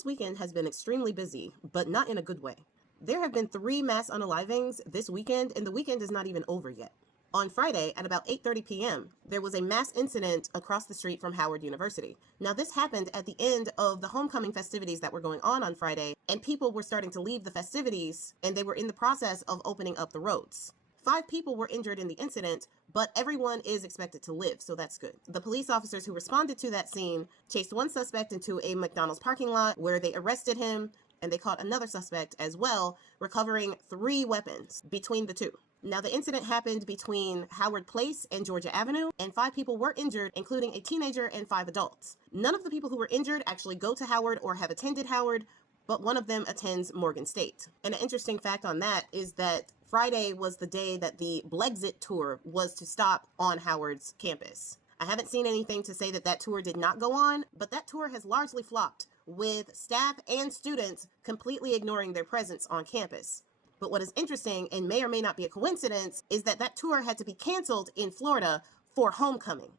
This weekend has been extremely busy, but not in a good way. There have been 3 mass unalivings this weekend, and the weekend is not even over yet. On Friday, at about 8:30 p.m., there was a mass incident across the street from Howard University. Now, this happened at the end of the homecoming festivities that were going on Friday, and people were starting to leave the festivities, and they were in the process of opening up the roads. 5 people were injured in the incident, but everyone is expected to live, so that's good. The police officers who responded to that scene chased one suspect into a McDonald's parking lot where they arrested him, and they caught another suspect as well, recovering 3 weapons between the two. Now, the incident happened between Howard Place and Georgia Avenue, and 5 people were injured, including a teenager and 5 adults. None of the people who were injured actually go to Howard or have attended Howard, but one of them attends Morgan State. And an interesting fact on that is that Friday was the day that the Blexit tour was to stop on Howard's campus. I haven't seen anything to say that that tour did not go on, but that tour has largely flopped, with staff and students completely ignoring their presence on campus. But what is interesting, and may or may not be a coincidence, is that that tour had to be canceled in Florida for homecoming.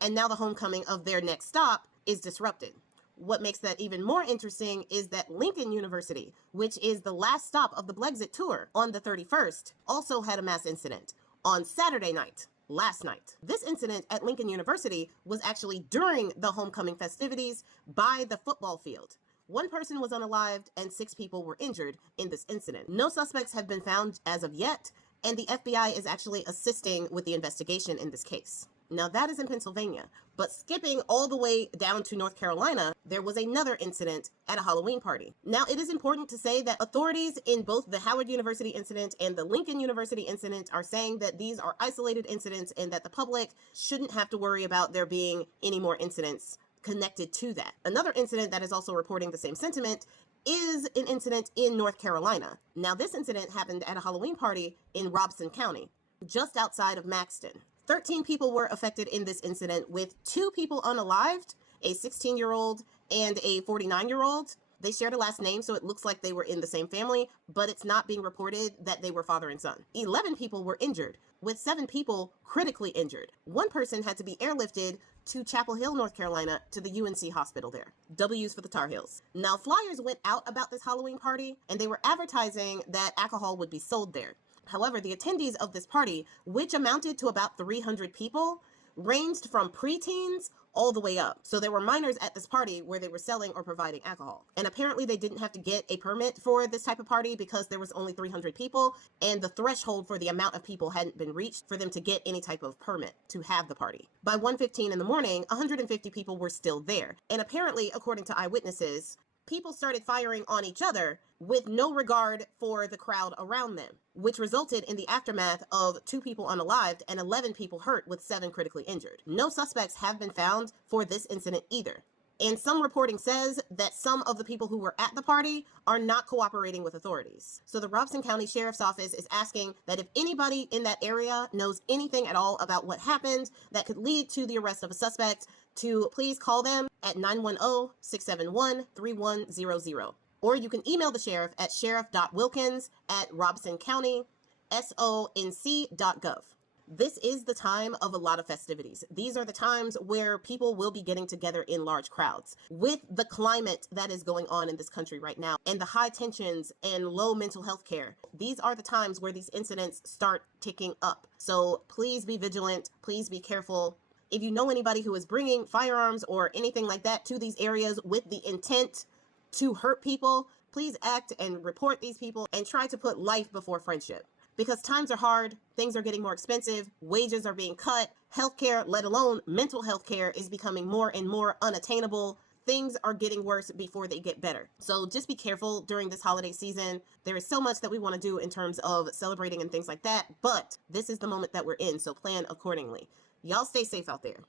And now the homecoming of their next stop is disrupted. What makes that even more interesting is that Lincoln University, which is the last stop of the Blexit tour on the 31st, also had a mass incident on Saturday night, last night. This incident at Lincoln University was actually during the homecoming festivities by the football field. 1 person was unalived and 6 people were injured in this incident. No suspects have been found as of yet, and the FBI is actually assisting with the investigation in this case. Now, that is in Pennsylvania, but skipping all the way down to North Carolina, there was another incident at a Halloween party. Now, it is important to say that authorities in both the Howard University incident and the Lincoln University incident are saying that these are isolated incidents and that the public shouldn't have to worry about there being any more incidents connected to that. Another incident that is also reporting the same sentiment is an incident in North Carolina. Now, this incident happened at a Halloween party in Robeson County, just outside of Maxton. 13 people were affected in this incident, with 2 people unalived, a 16-year-old and a 49-year-old. They shared a last name, so it looks like they were in the same family, but it's not being reported that they were father and son. 11 people were injured, with 7 people critically injured. 1 person had to be airlifted to Chapel Hill, North Carolina, to the UNC hospital there. W's for the Tar Heels. Now, flyers went out about this Halloween party, and they were advertising that alcohol would be sold there. However, the attendees of this party, which amounted to about 300 people, ranged from preteens all the way up. So there were minors at this party where they were selling or providing alcohol. And apparently they didn't have to get a permit for this type of party because there was only 300 people, and the threshold for the amount of people hadn't been reached for them to get any type of permit to have the party. By 1:15 in the morning, 150 people were still there. And apparently, according to eyewitnesses, people started firing on each other with no regard for the crowd around them, which resulted in the aftermath of 2 people unalived and 11 people hurt, with 7 critically injured. No suspects have been found for this incident either. And some reporting says that some of the people who were at the party are not cooperating with authorities. So the Robeson County Sheriff's Office is asking that if anybody in that area knows anything at all about what happened that could lead to the arrest of a suspect, to please call them at 910-671-3100. Or you can email the sheriff at sheriff.wilkins@robesoncounty.sonc.gov. This is the time of a lot of festivities. These are the times where people will be getting together in large crowds. With the climate that is going on in this country right now, and the high tensions and low mental health care, these are the times where these incidents start ticking up. So please be vigilant. Please be careful. If you know anybody who is bringing firearms or anything like that to these areas with the intent to hurt people, please act and report these people and try to put life before friendship. Because times are hard, things are getting more expensive, wages are being cut, healthcare, let alone mental health care, is becoming more and more unattainable. Things are getting worse before they get better. So just be careful during this holiday season. There is so much that we want to do in terms of celebrating and things like that, but this is the moment that we're in, so plan accordingly. Y'all stay safe out there.